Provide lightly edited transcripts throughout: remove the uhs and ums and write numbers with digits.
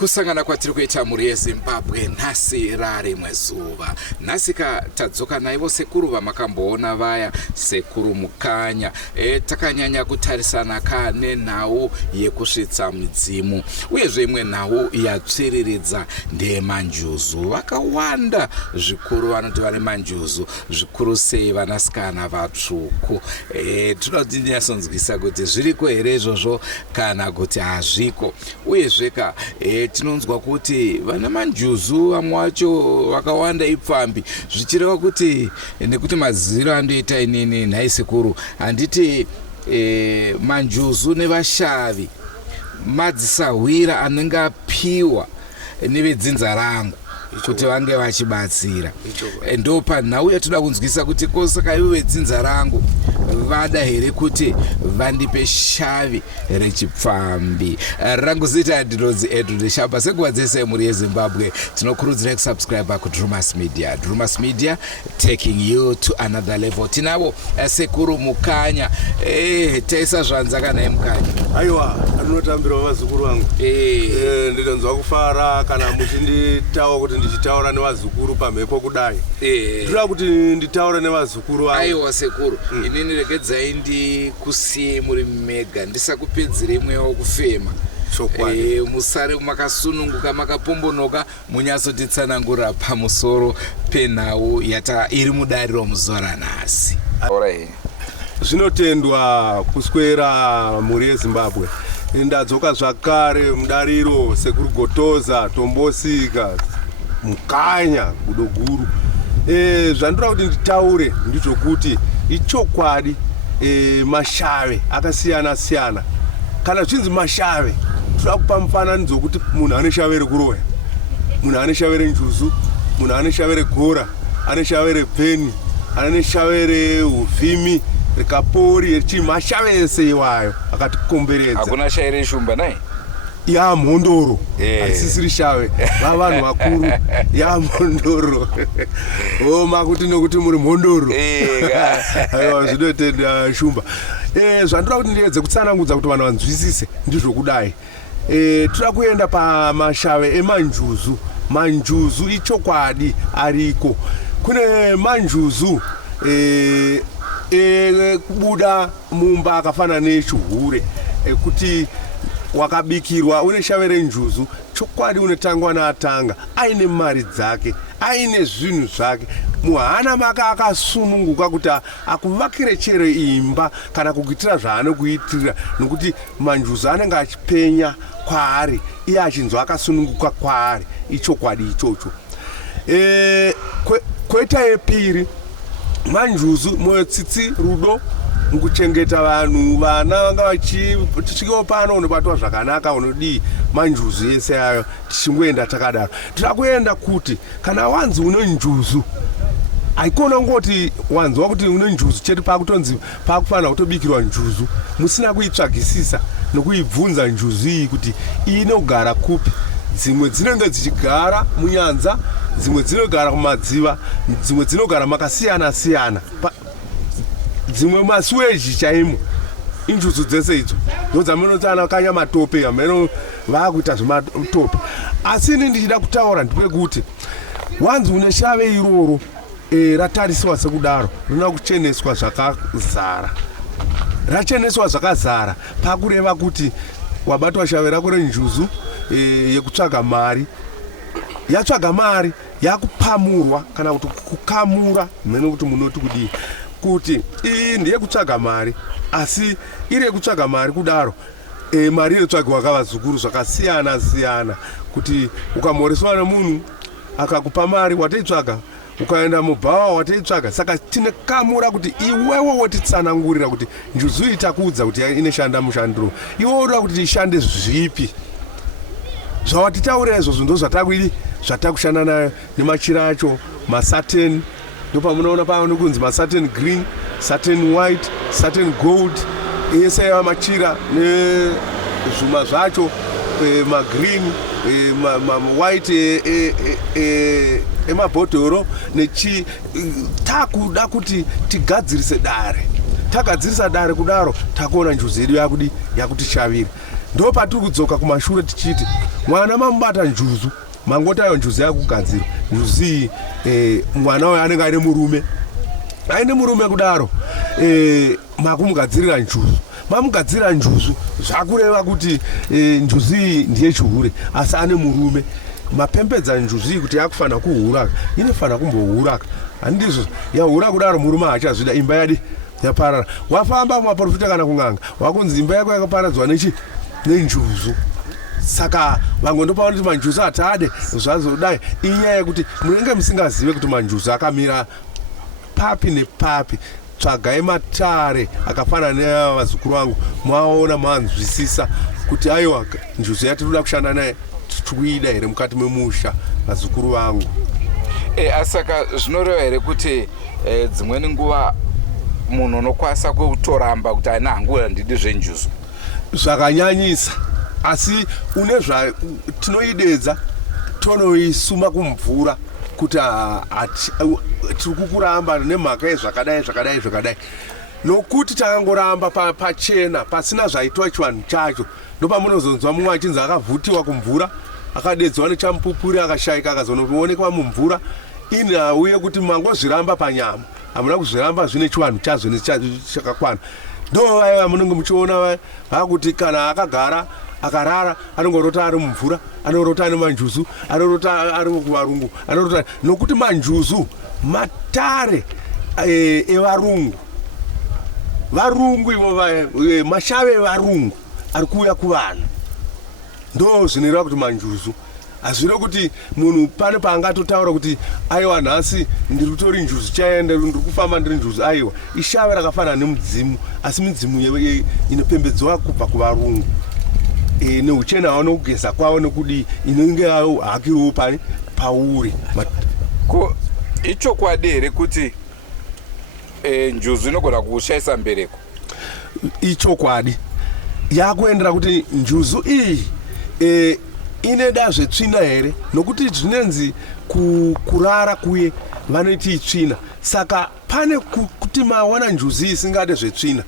kusangana kwatiri kuita mhuri yeZimbabwe nhasi rarimwe zuva. Nhasika tadzoka naivo sekuru vamakamboona vaya sekuru Mukanya. Takanyanya kutarisana nenhau yekusvitsa midzimu, uyezve imwe nhau yatsviriridza ndeyemanjuzu. Vakawanda zvikuru vanoti vane manjuzu, zvikuru sei vanasikana vatsvuku. Tinoda kuti ndinyasonzwisa kuti zviriko here izvozvo kana kuti hazviko. Uyezve tinonzwa kuti vana manjuzu vamwe vacho vakawanda ipfambi, zvichireva kuti nekuti maziro andoita inini nhai sekuru handiti manjuzu nevashavi madzisahwira anenge apiwa nevedzinza rangu kuti vange vachibatsira. Ndo panhau yatoda kunzwisa kuti kosaka ivo vedzinza rangu vada here kuti vandipe shavi rechipfambi. Rangu zita ndinonzi Edward Shamba. Senguva dzese mhuri yeZimbabwe tinokurudzira kusubscribe kuDrumas Media. Drumas Media taking you to another level. Tinavo sekuru Mukanya. Taisa zvanzaka naye Mukanya. Aiwa, anotambira vazukuru vangu. Ndinonzwa kufara kana muchinditaura kuti ndichitaura nevazukuru pamhepo kudai. Ndinoda kuti nditaure nevazukuru vangu. Aiwa sekuru, inini regedzai ndikusiye muri mega ndisakupedzere mweya wokufema. Musare makasununguka makapombonoka munyasotitsanangura pamusoro penhau iri mudariro muzora nhasi. Zvinotendwa kuswera mhuri yeZimbabwe. Ndadzoka zvakare mudariro sekuru Gotoza, Tombosika, Mukanya, Gudoguru. Zvandinoda kuti nditaure ndizvokuti ichokwadi mashave akasiyana siyana. Kana zvinzi mashave, toda kupa mufananidzo wekuti munhu ane shave rekuroya, munhu ane shave renjuzu, munhu ane shave regora, ane shave repeni, ane shave reuvhimi, rekapori, mashave ese iwayo akatikomberedza. Hakuna shave reshumba naye? Mhondoro, asisiri shave, vavanhu vakuru, mhondoro. Makuti nokuti muri mhondoro. Aiwa, zvinotenda shumba. Zvandinoda kuti ndiedze kutsanangudza kuti vanhu vanzwisise ndizvo kudai. Toda kuenda pamashave emanjuzu. Manjuzu ichokwadi ariko. Kune manjuzu kubuda mumba akafana nechihure, kuti wakabikirwa une shave renjuzu, chokwadi unotangwa naatanga aine mari dzake, aine zvinhu zvake, muhana maka akasununguka kuti akuvakire chero imba kana kukuitira zvaanokuitira, nokuti manjuzu anenge achipenya kwaari iye achinzwa akasununguka kwaari. Ichokwadi ichocho. Kweta yepiri, manjuzu moyo tsitsi, rudo mukuchengeta vanhu. Vana vanga vachisvikewo pano unobatwa zvakanaka, unodii manjuzu ese ayo, tichingoenda takadaro. Tira kuenda kuti kana wanzi une njuzu, haikona ngoti wanzwa kuti une njuzu chete pakutonzi pakufanira kutobikirwa njuzu musina kuitsvagisisa nokuibvunza njuzu iyi kuti inogara kupi. Dzimwe dzinenge dzichigara munyanza, dzimwe dzinogara kumadziva, dzimwe dzinogara makasiyana siyana, dzimwe masuweji chaimo. Injuzu dzese idzo ndodzaminotsana kanya matope ameno vakuita zvematope. Asi ini ndichida kutaura ndepekuti wanzi une shave iroro ratarisiwa sekudaro rinoda kucheneswa zvakazara. Racheneswa zvakazara pakureva kuti wabatwa shave rako renjuzu yekutsvaga mari, yatsvaga mari, yakupamurwa kana kuti kukamura, mene kuti munoti kudii, kuti iyi ndiye kutsvaga mari, asi iri yekutsvaga mari kudaro. Mari inotsvagiwa kavazukuru zvakasiyana siyana, kuti ukamoreswa nemunhu akakupa mari wataitsvaga, ukaenda mubhawa wataitsvaga. Saka tinokamura kuti iwewe wotitsanangurira kuti njuzu itakuudza kuti inoshanda mushandiro, iwe woda kuti ishande zvipi. Zvawatitaurira izvozvo ndo zvatakushanda nayo nemachira acho, masatin. Ndopamunoona pano kunzi masatin green, satin white, satin gold. Ese ya machira nezvuma zvacho, magreen, white, emabhodhoro nechi. Takuda kuti tigadzirise dare. Tagadzirisa dare kudaro takuona njuzu yedu yakutishavira. ndo patiri kudzoka kumashure tichiti mwana mamubata njuzu mangotayo njuzu yakugadzirwa njuzi mwana wayo anenge aine murume kudaro makumugadzirira njuzu mamugadzirira njuzu zvakureva kuti njuzu iyi ndiye chihure asi ane murume mapembedza njuzu iyi kuti yakufana kuhuraka inofana kumbohuraka handizvo yahura kudaro murume haachazvida imba yadi yaparara wafamba mumaprofita kana kung'anga wakunzi imba yako yakaparadzwa nenjuzu saka vangondopaona kuti manjuzu atade zvazodai inyaya yekuti munenge musingazive kuti manjuzu akamira papi nepapi tsvagai matare akafanana nevazukuru vangu mwaona manzwisisa kuti aiwa njuzu yatinoda kushanda naye tikuida here mukati memusha vazukuru vangu. Asaka zvinoreva here kuti dzimweni nguva munhu unokwanisa kutoramba kuti aina hangu handidi zvenjuzu zvakanyanyisa asi une tinoidedza tonoisuma kumvura kuti tiri kukuramba nemhaka yezvakadai nokuti takangoramba pachena pasina zvaitwa chivanhu chacho ndopamunozonzwa mumwe achinzi akavhutiwa kumvura akadedzwa nechamupupuri akashayika akazonoonekwa mumvura ini auye kuti mangozviramba panyama hamuna kuzviramba zvine chivanhu chazvo chakakwana ndo vaiva munenge muchiona vakuti kana akagara akarara anongorota ari mumvura anorota ane manjuzu anorota ari kuvarungu anorota nokuti manjuzu matare varungu ivo mashave evarungu ari kuuya kuvanhu ndo zvinoreva kuti manjuzu hazvire kuti munhu pane paangatotaura kuti aiwa nhasi ndiri kutori njuzu chaenda ndiri kufamba ndiri njuzu aiwa ishave rakafanana nemudzimu asi midzimu inopembedzwa kubva kuvarungu neuchena hwavo nokugeza kwavo nekudi inenge hakiriwo pauri ko ichokwadi here kuti njuzu inogona kushayisa mbereko ichokwadi yakuendera kuti njuzu iyi ineda zvetsvina here nokuti zvinenzi kurara kuye vanoiti itsvina saka pane kuti mawana njuzu isingade zvetsvina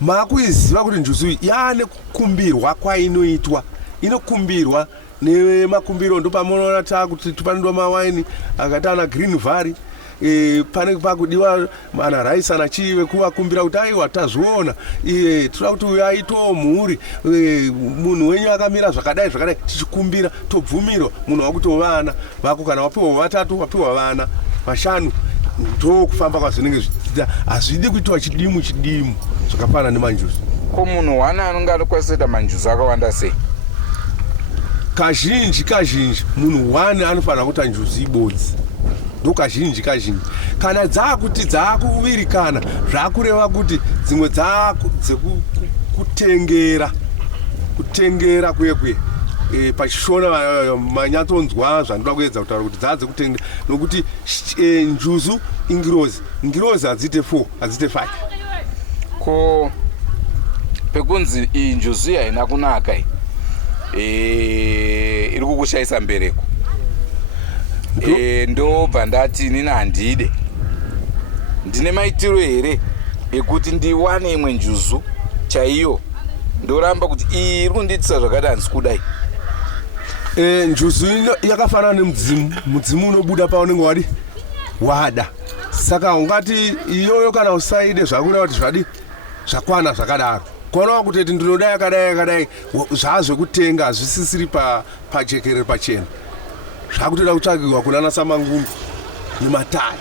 makuiziva kuti njuzu iyi yaane kukumbirwa kwainoitwa inokumbirwa nemakumbiro ndo pamunoona takuti panodiwa mawaini akati ana green valley pane pakudiwa mana raisi anachive kuvakumbira kuti aiwa tazviona toda kuti uyo aitowo mhuri munhu wenyu akamira zvakadai tichikumbira tobvumirwa munhu wakuti vana vako kana wapiwa vatatu wapiwa vana vashanu ndo kufamba kwazvinenge zvichiita hazvidi kuitwa chidimu zvakafanana nemanjuzu ko munhu wana anonge anokwanisa manjuzu akawanda sei kazhinji munhu wane anofanira kuita njuzu ibodzi ndo kazhinji kana dzakuti dzakuvirikana zvakureva kuti dzimwe dzekutengera kuye pachishona manyatsonzwa zvanoda kuedza kutaura kuti dzadzekutengera nokuti njuzu ingirozi hadzite 4 hadzite 5 ko pekunzi iyi njuzu iyi haina kunaka iri kukushayisa mbereko ndobva ndati nini handide ndine maitiro here ekuti ndiwane imwe njuzu chaiyo ndoramba kuti iyi iri kundiitisa zvakati handisi kudai njuzu yakafanana nemudzimu unobuda paunenge wada saka ungati iyoyo kana usaide zvakureva kuti zvadi zvakwana zvakadaro konawa kutoti ndinoda yakadai zvazvekutenga hazvisisiri pajekerere pachena zvakutoda kutsvagirwa kunana samangundu nematare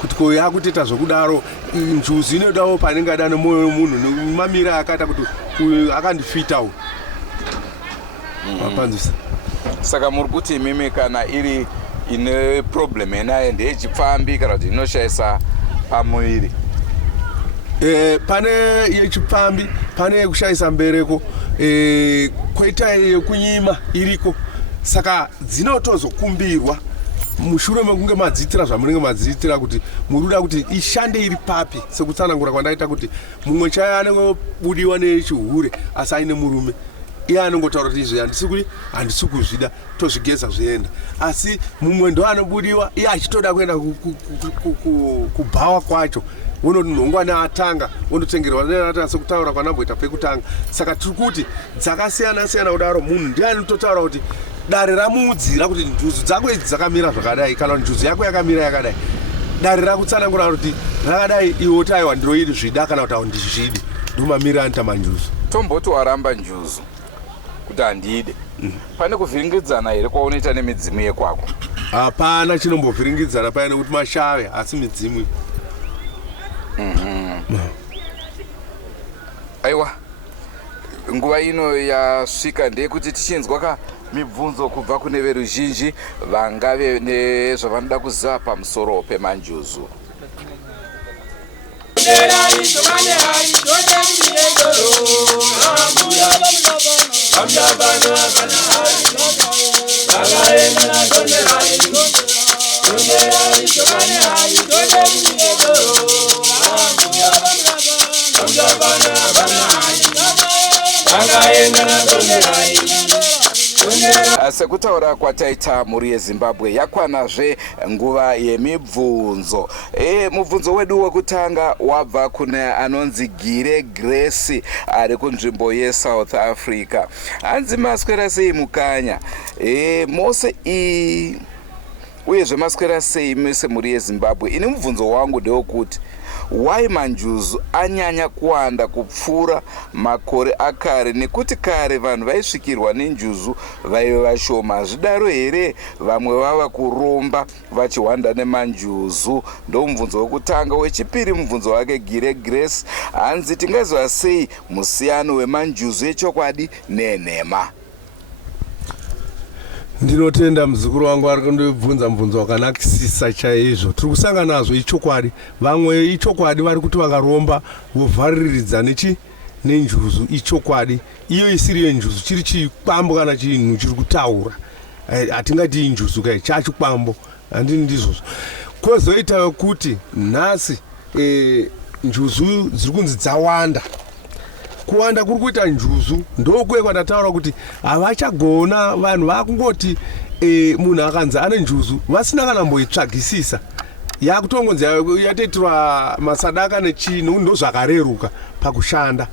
kuti ko yakutoita zvokudaro njuzu inodawo panenge ada nemwoyo wemunhu nemamira akaita kuti uyu akandifita uyu mapanzisa saka muri kuti imimi kana iri ine problem enaye ndeyechipfambi kana kuti inoshayisa pamuviri pane yechipfambi pane yekushayisa mbereko kwoita yekunyima iriko saka dzinotozokumbirwa mushure mekunge madziitira zvamunenge madziitira kuti murikuda kuti ishande iri papi sekutsanangura kwandaita kuti mumwe chaiye anenge budiwa nechihure asi aine murume iye anongotaura kuti izvi handisi kuzvida tozvigeza zvienda, asi mumwe ndo anobudiwa iye achitoda kuenda kubhawa kwacho, unoti nhongwani atanga undotengerwa neata sekutaura kwanamboita pekutanga. Saka tiri kuti dzakasiyana-siyana kudaro, munhu ndiani unototaura kuti dare ramuudzira kuti njuzu dzako idzi dzakamira zvakadai, kana kuti njuzu yako yakamira yakadai, dare rakutsanangura kuti rakadai, iwe kuti aiwa ndiroidi zvida kana kuti handizvidi, ndomamira anoita manjuzu. Tomboti waramba njuzu kuti handide, pane kuvhiringidzana here kwaunoita nemidzimu yekwako? Hapana chinombovhiringidzana paya nekuti mashave asi midzimu. Aiwa, nguva ino yasvika ndeyekuti tichinzwa mibvunzo kubva kune veruzhinji vangave nezvavanoda kuziva pamusoro pemanjuzu. Sekutaura kwataita mhuri yeZimbabwe yakwanazve nguva yemibvunzo. Mubvunzo wedu wekutanga wabva kune anonzi Gire Grace ari kunzvimbo yeSouth Africa. Hanzi maswera sei mukanya? Mose uyezve maswera sei mese mhuri yeZimbabwe? Ini mubvunzo wangu ndewekuti why manjuzu anyanya kuwanda kupfuura makore akare, nekuti kare vanhu vaisvikirwa nenjuzu vaive vashoma. Zvidaro here vamwe vava kuromba vachihwanda nemanjuzu? Ndo mubvunzo wekutanga. Wechipiri mubvunzo wake Gire Grace hanzi tingaziva sei musiyano wemanjuzu echokwadi nenhema? Ndinotenda muzukuru wangu ari kundibvunza mubvunzo wakanakisisa chaizvo. Tiri kusangana nazvo ichokwadi. Vamwe ichokwadi vari kuti vakaromba vovhariridza nenjuzu ichokwadi. Iyo isiri yenjuzu, chiri chikwambo kana chinhu chiri kutaura. Hatingati injuzu kai, chachikwambo. Handini ndizvozvo. Kwozoita kuti nhasi njuzu dziri kunzi dzawanda. Kuwanda kuri kuita njuzu ndokuye kwandataura kuti havachagona, vanhu vakungoti munhu akanzi ane njuzu vasina kana mboitsvagisisa. Yakutongonzi yatoitirwa masadaka nechinhu, ndo zvakareruka pakushanda.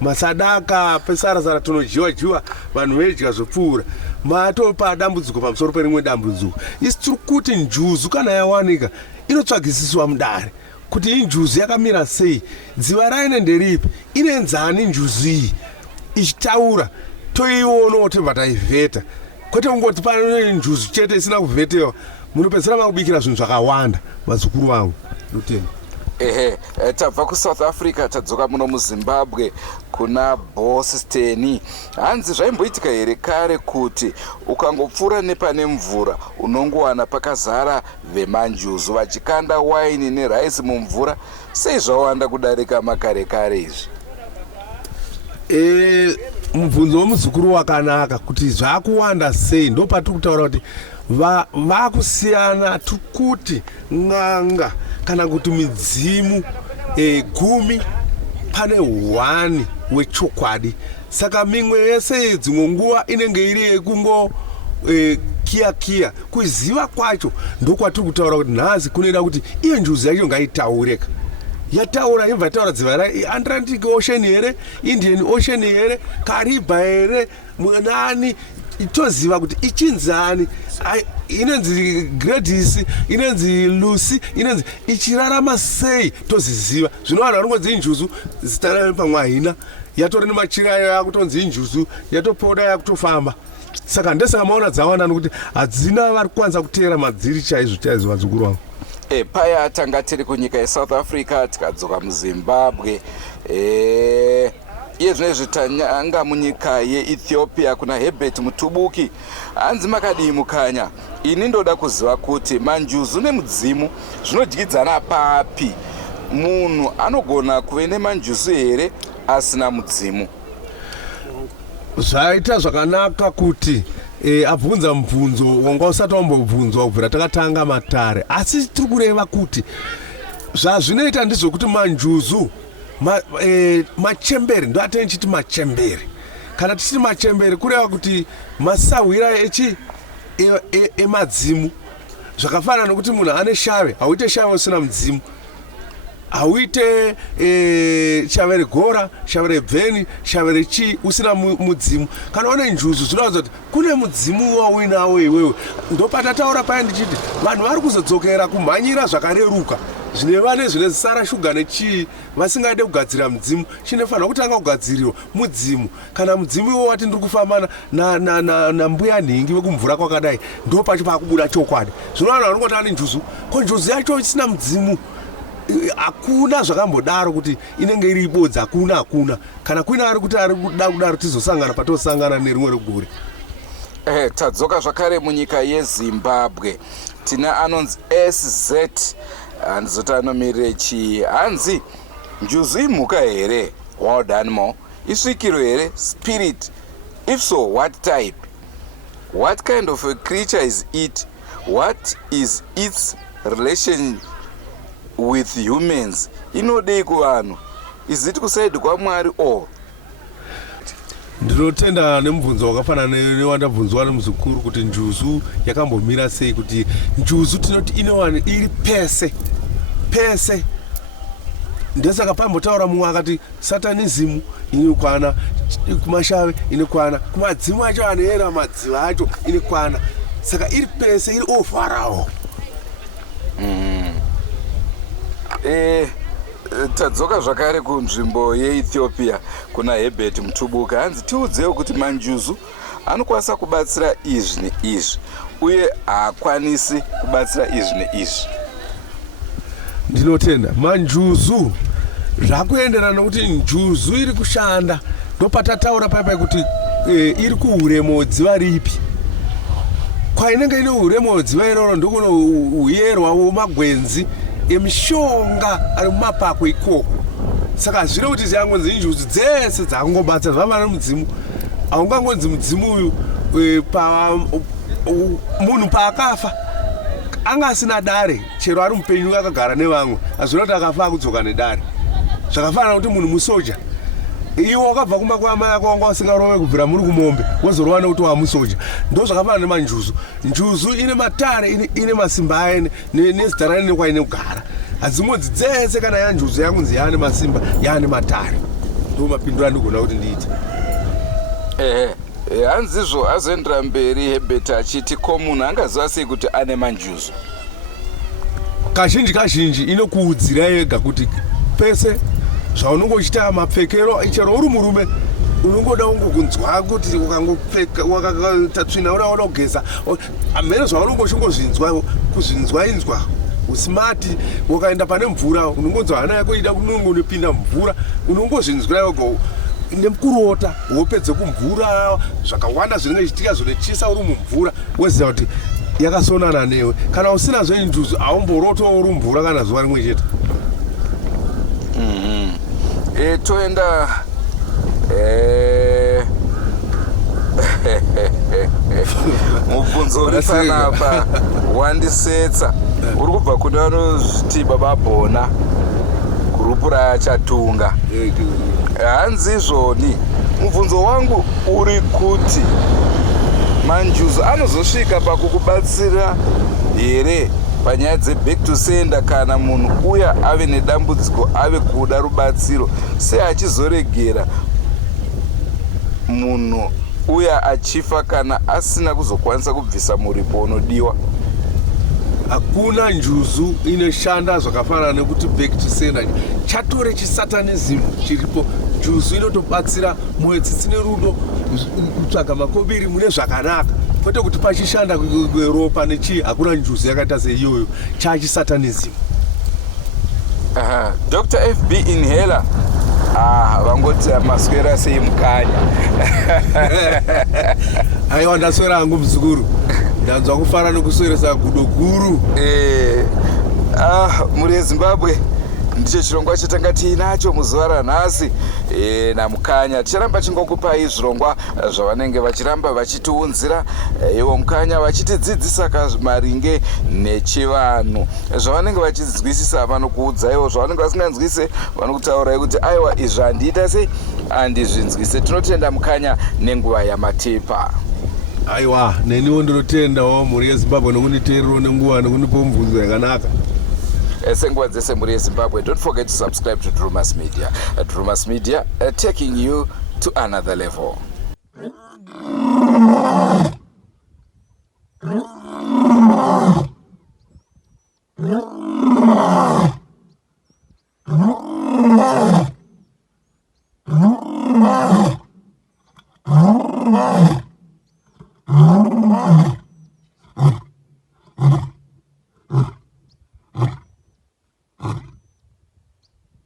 Masadaka pesara tunodyiwa vanhu vedya zvopfuura, matopa dambudziko pamusoro perimwe dambudziko. Isi tiri kuti njuzu kana yawanika inotsvagisiswa mudare kuti injuzu yakamira sei, dziva raine nderipi, inenzani njuzu iyi ichitaura, toiona tobva taivheta. Kwete kungoti pane njuzu chete isina kuvhetewa, munopedzisira makubikira zvinhu zvakawanda. Vazukuru vangu Luteni. Tabva kuSouth Africa tadzoka muno muZimbabwe kuna Boss Steny. Hanzi zvaimboitika here kare kuti ukangopfuura nepane mvura unongowana pakazara vemanjuzu vachikanda waini neraisi mumvura? Sei zvawanda kudarika makare kare izvi? Mubvunzo womuzukuru wakanaka kuti zvakuwanda sei. Ndo patiri kutaura kuti vakusiyana. Tiri kuti n'anga kana kuti midzimu 10 pane 1 wechokwadi. Saka mimwe yese dzimwe nguva inenge iri yekungo kiya kuziva kwacho. Ndokwatiri kutaura kuti nhasi kunoita kuti iyo njuzu yacho ngaitaureka. Yataura imva taura dziva Atlantic Ocean here, Indian Ocean here, Kariba here, munani toziva kuti ichinzani. Inenzi Gladys, inenzi Lucy, inenzi ichirarama sei toziziva. Zvino vanhu varingodzi injuzu zitana pamwe haina, yatori nemachira yakutonzi injuzu, yatopoda yakutofamba. Saka ndesaka maona dzawanda nokuti hadzina vari kwanza kuteera madziri chaizvo vazukuru vangu. Paya tanga tiri kunyika yeSouth Africa tikadzoka muZimbabwe. Iye zvinezvi tanyanga munyika yeEthiopia kuna Herbert Mutubuki. Hanzi makadii mukanya? Ini ndoda kuziva kuti manjuzu nemudzimu zvinodyidzana papi? Munhu anogona kuve nemanjuzu here asina mudzimu? Zvaita zvakanaka kuti abvunza mubvunzo wanga usati wambobvunzwa kubvira takatanga matare. Asi tiri kureva kuti zvazvinoita ndizvokuti manjuzu machembere, ndo atenge chiti machembere. kana tichiti machembere kureva kuti masahwira emadzimu. Zvakafanana nokuti munhu ane shave, hauite shave usina mudzimu, hauite shavere gora, shavere bveni, shavere chii usina mudzimu. Kana une njuzu zvinoratidza kuti kune mudzimu wauinawo iwewe. Ndopatataura paya ndichiti vanhu vari kuzodzokera kumhanyira zvakareruka zvineva nezvinesara shuga nechii vasingade kugadzira mudzimu. Chinofanira kutanga kugadzirirwa mudzimu. Kana mudzimu iwo wati ndiri kufamba nambuya nhingi vekumvura kwakadai, ndo pacho pakubuda chokwadi. Zvino vanhu vanongoti ane njuzu, ko njuzu yacho isina mudzimu hakuna zvakambodaro kuti inenge iri ibodzi, hakuna. Kana kuina ari kuti ari kuda kudaro tizosangana patosangana nerimwe regore. Tadzoka zvakare munyika yeZimbabwe. Tina anonzi SZ, handizoti anomirire chii. Hanzi njuzu imhuka here? Wild animal. Isvikiro here? Spirit. If so, what type? What kind of a creature is it? What is its relation with humans? Inodei kuvanhu? Is it kusaidi kwaMwari or? Ndinotenda nemubvunzo wakafanana newandabvunzwa nemuzukuru kuti njuzu yakambomira sei, kuti njuzu tinoti iri pese. Ndosaka pambotaura mumwe akati satanism inokwana kumashave, inokwana kumadzimu acho anoera madziva acho, inokwana. Saka iri pese, iri ovharawo. Tadzoka zvakare kunzvimbo yeEthiopia kuna Herbert Mutubuka. Hanzi tiudzewo kuti manjuzu anokwanisa kubatsira izvi neizvi uye haakwanisi kubatsira izvi neizvi. Ndinotenda manjuzu zvakuenderana nokuti njuzu iri kushanda. Ndopatataura paipai kuti iri kuhuremodziva ripi. Kwainenge ine huremodziva iroro ndokuno uyerwa wemagwenzi emishonga ari mumapako ikoko. Saka zviri kuti zvangonzi njuzu dzese dzakungobatsa zvava nemudzimu. Haungangonzi mudzimu uyu munhu paakafa anga asina dare, chero ari mupenyu akagara nevamwe, hazvina kuti akafa akudzoka nedare. Zvakafanana kuti munhu musoja, iwe wakabva kumba kwamai yako wanga usingarove kubvira muri kumombe wozorova nekuti wamusoja. Ndo zvakafanana nemanjuzu. Njuzu ine matare, ine masimba aine nezita raine kwaine kugara. Hadzimodzi dzese kana yanjuzu yakunzi yaane masimba, yaane matare. Ndo mapinduro andigona kuti ndiite. Hanzizvo azoendera mberi Herbert achiti ko munhu angaziva sei kuti ane manjuzu? Kazhinji inokuudzira yega kuti pese zvaunongochita mapfekero, chero uri murume unongoda kungokunzwa kuti ukangopfeka wakatatsvina unoda kugeza amene zvaunongochingozvinzwa kuzvinzwa usimati. Wakaenda pane mvura unongonzwa hana yako ida kunongonopinda mvura, unongozvinzwa yoga nekurota wopedze kumvura zvakawanda zvinenge chitika zvinechisa uri mumvura woziva kuti yakasonana newe. Kana usina zvenjuzu haumborota uri mvura kana zuva rimwe chete. Toenda mubvunzo uri panapa wandisetsa. Uri kubva kune vanozviti Baba Bhona gurupu rachatunga. Hanzi izvoni mubvunzo wangu uri kuti manjuzu anozosvika pakukubatsira here panyaya dzeback to sender kana munhu uya ave nedambudziko ave kuda rubatsiro, sei achizoregera munhu uya achifa kana asina kuzokwanisa kubvisa muripo unodiwa? Hakuna njuzu inoshanda zvakafanana nekuti back to sender chatore chisatanism chiripo. Njuzu inotobatsira mwetsitsi nerudo kutsvaga makobiri mune zvakanaka, kwete kuti pachishanda ropa nechii. Hakuna njuzu yakaita seiyoyo, chachisatanism. Dr. FB Inhaler vangoti maswera sei mukanya. Aiwa, ndaswera hangu muzukuru, ndanzwa kufara nekusweresa gudo guru. Muri yeZimbabwe ndicho chirongwa chatanga tiinacho muzuva ranhasi namukanya. Ticharamba chingokupai zvirongwa zvavanenge vachiramba vachitiunzira ivo mukanya, vachitidzidzisa maringe nechivanhu zvavanenge vachizwisisa. Vanokuudzaiwo zvavanenge vasinganzwise, vanokutaurayi kuti aiwa izvi handiita sei, andizvinzwise. Tinotenda Mukanya nenguva yamatipa. Aiwa, neniwo ndinotendawo mhuri yeZimbabwe nekuniteerero nenguva nekunipa mubvunzo yakanaka. Senguva dzese mhuri yeZimbabwe, don't forget to subscribe to Drumas Media. Drumas Media taking you to another level.